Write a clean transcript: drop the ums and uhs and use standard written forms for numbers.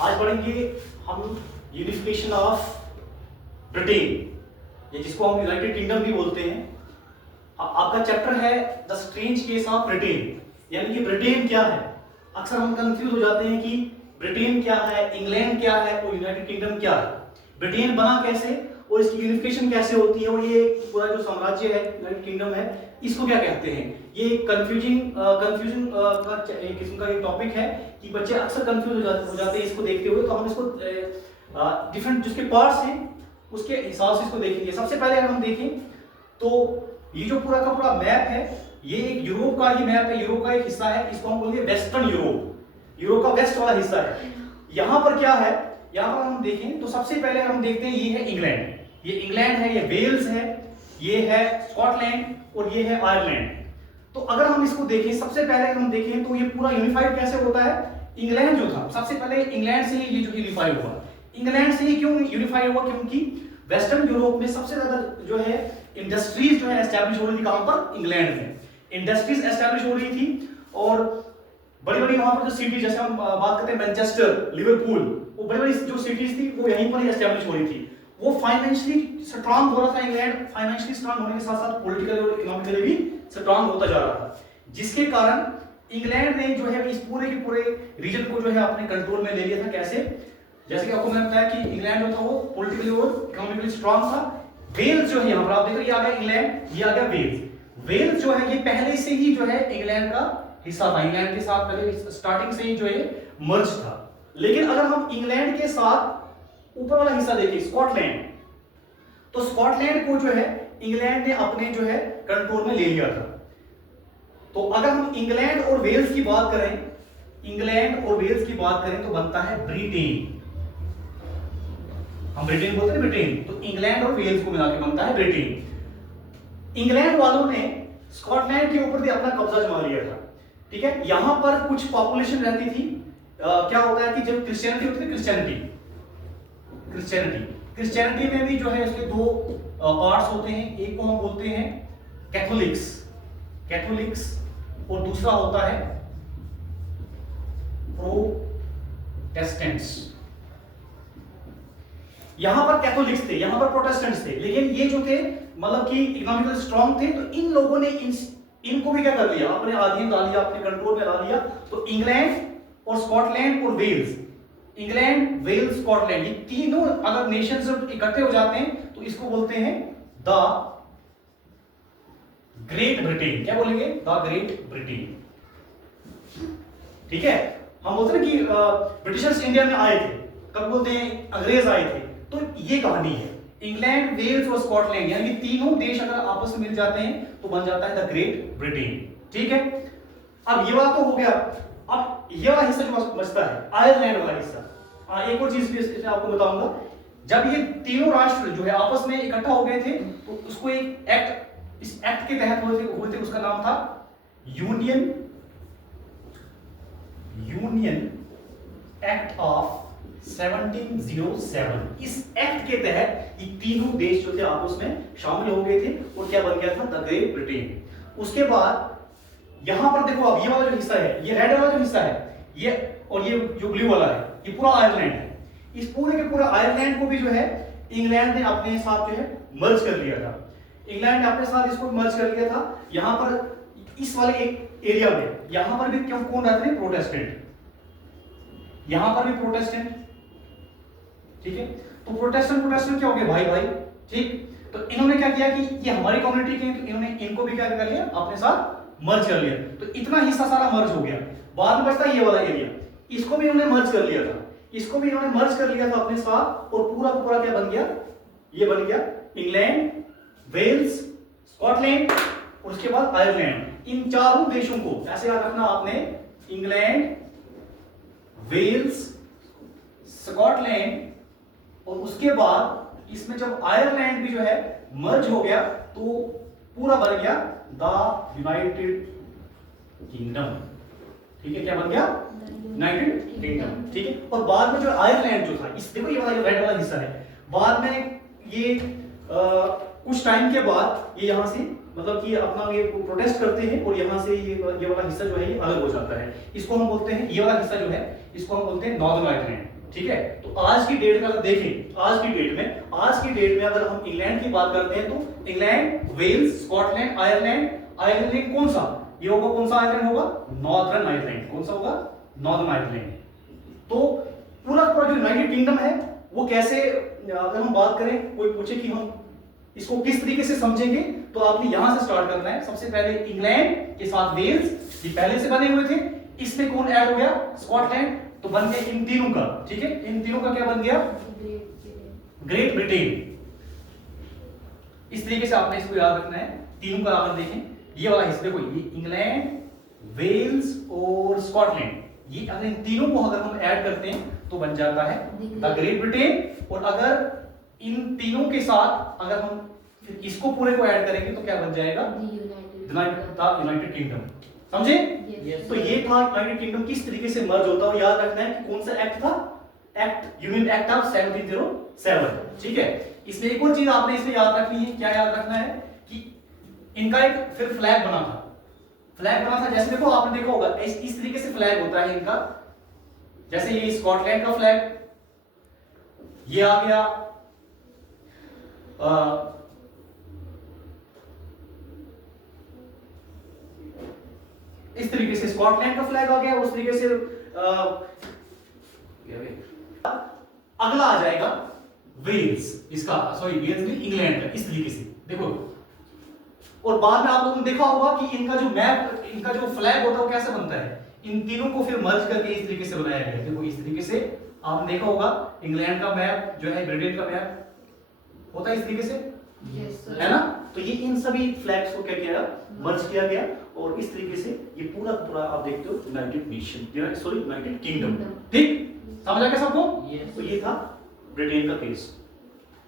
आज पढ़ेंगे हम यूनिफिकेशन ऑफ ब्रिटेन, या जिसको हम यूनाइटेड किंगडम भी बोलते हैं। आपका चैप्टर है the strange case of Britain, यानी कि ब्रिटेन क्या है। अक्सर हम कंफ्यूज हो जाते हैं कि ब्रिटेन क्या है, इंग्लैंड क्या है और यूनाइटेड किंगडम क्या है। ब्रिटेन बना कैसे और इसकी यूनिफिकेशन कैसे होती है, और ये पूरा जो साम्राज्य है यूनाइटेड किंगडम है, इसको क्या कहते हैं। ये कंफ्यूजन का एक किस्म का टॉपिक है कि बच्चे अक्सर कंफ्यूज हो जाते हैं इसको देखते हुए। तो हम इसको डिफरेंट जिसके पार्ट्स हैं उसके हिसाब से इसको देखेंगे। सबसे पहले अगर हम देखें तो ये जो पूरा का पूरा मैप है, ये एक यूरोप का ही मैप है, यूरोप का एक हिस्सा है। इसको हम बोलेंगे वेस्टर्न यूरोप, यूरोप का वेस्ट वाला हिस्सा है। यहाँ पर क्या है, यहाँ पर हम देखें तो सबसे पहले हम देखते हैं ये है इंग्लैंड, ये इंग्लैंड है, ये वेल्स है, ये है स्कॉटलैंड और ये है आयरलैंड। तो अगर हम इसको देखें, सबसे पहले अगर हम देखें तो ये पूरा यूनिफाइड कैसे होता है। इंग्लैंड जो था सबसे पहले इंग्लैंड से ही ये जो यूनिफाई हुआ। इंग्लैंड से ही क्यों यूनिफाई हुआ, क्योंकि वेस्टर्न यूरोप में सबसे ज्यादा जो है इंडस्ट्रीज जो है एस्टैब्लिश हो रही थी। कहां पर, इंग्लैंड में इंडस्ट्रीज एस्टैब्लिश हो रही थी। और बड़ी बड़ी वहां पर जो सिटी, जैसे हम बात करते हैं मैनचेस्टर, लिवरपूल, वो बड़ी बड़ी जो सिटीज थी वो यहीं पर ही एस्टैब्लिश हो रही थी। वो फाइनेंशियली स्ट्रांग हो रहा था इंग्लैंड, फाइनेंशियली स्ट्रांग होने के साथ साथ पॉलिटिकली और इकोनॉमिकली भी स्ट्रांग होता जा रहा था, जिसके कारण इंग्लैंड ने जो है इस पूरे के पूरे रीजन को जो है अपने कंट्रोल में ले लिया था। कैसे, जैसे कि आपको मैंने बताया कि इंग्लैंड जो था वो पॉलिटिकली और इकोनॉमिकली स्ट्रांग था। वेल्स जो है यहाँ पर आप देख रहे हैं, ये आ गया इंग्लैंड, ये आ गया वेल्स। वेल्स जो है ये पहले से ही जो है इंग्लैंड का हिस्सा था, इंग्लैंड के साथ पहले स्टार्टिंग से ही जो है मर्ज था। लेकिन अगर हम इंग्लैंड के साथ ऊपर वाला हिस्सा देखें स्कॉटलैंड, तो स्कॉटलैंड को जो है इंग्लैंड ने अपने जो है कंट्रोल में ले लिया था। तो अगर हम इंग्लैंड और वेल्स की बात करें, इंग्लैंड और वेल्स की बात करें तो बनता है ब्रिटेन। हम ब्रिटेन बोलते हैं ब्रिटेन, तो इंग्लैंड और वेल्स को मिला के बनता है ब्रिटेन। इंग्लैंड वालों ने स्कॉटलैंड के ऊपर भी अपना कब्जा जमा लिया था। ठीक है, यहां पर कुछ पॉपुलेशन रहती थी। क्या होता है कि जब क्रिश्चियनिटी होती है, क्रिश्चियनिटी में भी जो है इसके दो पार्ट्स होते हैं। एक को हम बोलते हैं कैथोलिक्स और दूसरा होता है प्रोटेस्टेंट्स। यहां पर कैथोलिक्स थे, यहां पर प्रोटेस्टेंट्स थे, लेकिन ये जो थे मतलब कि इकोनॉमिकली स्ट्रांग थे। तो इन लोगों ने इनको भी क्या कर लिया, अपने अधीन ला लिया, अपने कंट्रोल में ला लिया। तो इंग्लैंड और स्कॉटलैंड और वेल्स, इंग्लैंड, वेल्स, स्कॉटलैंड, ये तीनों अगर नेशंस जब इकट्ठे हो जाते हैं तो इसको बोलते हैं द ग्रेट ब्रिटेन। क्या बोलेंगे, द ग्रेट ब्रिटेन। ठीक है, हम बोलते हैं कि ब्रिटिशर्स इंडिया में आए थे, कब बोलते हैं, अंग्रेज आए थे। तो ये कहानी है, इंग्लैंड, वेल्स और स्कॉटलैंड, यानी कि तीनों देश अगर आपस में मिल जाते हैं तो बन जाता है द ग्रेट ब्रिटेन। ठीक है, अब ये वाला तो हो गया। अब ये वाला हिस्सा जो बचता है, आयरलैंड वाला हिस्सा। एक और चीज भी इसमें आपको बताऊंगा। जब ये तीनों राष्ट्र जो है आपस में इकट्ठा हो गए थे तो उसको एक एक्ट, इस एक्ट के तहत हुए थे, उसका नाम था यूनियन एक्ट ऑफ 1707। इस एक्ट के तहत ये तीनों देश जो थे आपस में शामिल हो गए थे और क्या बन गया था, द ग्रेट ब्रिटेन। उसके बाद यहां पर देखो, अब ये वाला जो हिस्सा है, ये रेड वाला जो हिस्सा है, ये और ये जो ब्लू वाला है, ये पूरा आयरलैंड है। इस पूरे के पूरे आयरलैंड को भी जो है इंग्लैंड ने अपने साथ जो है मर्ज कर लिया था। इंग्लैंड ने अपने साथ इसको मर्ज कर लिया था। यहां पर इस वाले एक एरिया में यहां पर भी क्यों कौन रहते हैं, प्रोटेस्टेंट, यहां पर भी प्रोटेस्टेंट। ठीक है, तो प्रोटेस्टेंट क्या हो गए, भाई भाई। ठीक, तो इन्होंने क्या किया कि ये हमारी कम्युनिटी के, तो इन्होंने इनको भी क्या कर लिया, अपने साथ मर्ज कर लिया। तो इतना हिस्सा सारा मर्ज हो गया। बाद में बचता ये वाला एरिया, इसको भी इन्होंने मर्ज कर लिया था, इसको भी इन्होंने मर्ज कर लिया था अपने साथ। और पूरा पूरा क्या बन गया, ये बन गया इंग्लैंड, वेल्स, स्कॉटलैंड और उसके बाद आयरलैंड। इन चारों देशों को ऐसे याद रखना आपने, इंग्लैंड, वेल्स, स्कॉटलैंड, और उसके बाद इसमें जब आयरलैंड भी जो है मर्ज हो गया तो पूरा बन गया द यूनाइटेड किंगडम। ठीक है, क्या बन गया, यूनाइटेड किंगडम। ठीक है, और बाद में जो आयरलैंड जो था, इस देखो ये वाला जो रेड वाला हिस्सा है, बाद में ये कुछ टाइम के बाद ये यहां से मतलब कि अपना ये प्रोटेस्ट करते हैं और यहां से ये वाला हिस्सा जो है ये अलग हो जाता है। इसको हम बोलते हैं, ये वाला हिस्सा जो है इसको हम बोलते हैं नॉर्दर्न आयरलैंड। ठीक है। तो आज की डेट में अगर देखें, आज की डेट में अगर हम इंग्लैंड की बात करते हैं तो इंग्लैंड, वेल्स, स्कॉटलैंड, आयरलैंड कौन सा? ये होगा कौन सा आयरलैंड होगा? Northern Ireland. कौन सा होगा? Northern Ireland. तो पूरा पूरा जो यूनाइटेड किंगडम है वो कैसे, अगर हम बात करें, कोई पूछे कि हम इसको किस तरीके से समझेंगे, तो आपने यहां से स्टार्ट करना है। सबसे पहले इंग्लैंड के साथ वेल्स, ये पहले से बने हुए थे, इसमें कौन ऐड हो गया? स्कॉटलैंड। तो बन गया इन तीनों का, ठीक है, इन तीनों का क्या बन गया? Great Britain. इस तरीके से आपने इसको याद रखना है। तीनों का अगर देखें, ये वाला हिस्सा देखो, ये इंग्लैंड, वेल्स और स्कॉटलैंड, ये अगर इन तीनों को अगर हम ऐड करते हैं तो बन जाता है द ग्रेट ब्रिटेन। और अगर इन तीनों के साथ अगर हम फिर इसको पूरे को ऐड करेंगे तो क्या बन जाएगा? United kingdom. समझे? तो ये था यूनाइटेड किंगडम किस तरीके से मर्ज होता है। याद रखना है कि कौन सा एक्ट था? Act, union act of 1707। ठीक है। इसमें एक और चीज आपने इसमें याद रखनी है। क्या याद रखना है? कि इनका एक फिर फ्लैग बना था। फ्लैग बना था, जैसे देखो आपने देखा होगा इस तरीके से फ्लैग होता है इनका। जैसे ये स्कॉटलैंड का फ्लैग, ये आ गया इस तरीके से स्कॉटलैंड का फ्लैग आ गया। उस तरीके से अगला आ जाएगा वेल्स, इसका सॉरी वेल्स नहीं, इंग्लैंड का। इस तरीके से देखो, और बाद में आप लोगों ने देखा होगा कि इनका जो मैप, इनका जो फ्लैग होता है वो कैसे बनता है? इन तीनों को फिर मर्ज करके इस तरीके से बनाया गया। देखो इस तरीके से आपने देखा होगा इंग्लैंड का मैप जो है, ब्रिटेन का मैप होता है इस तरीके से, है ना? तो ये इन सभी फ्लैग्स को क्या किया, मर्ज किया गया। और इस तरीके से ये पूरा पूरा आप देखते हो United nation, sorry United kingdom. ठीक, समझ आ गया सबको? तो ये था ब्रिटेन का केस।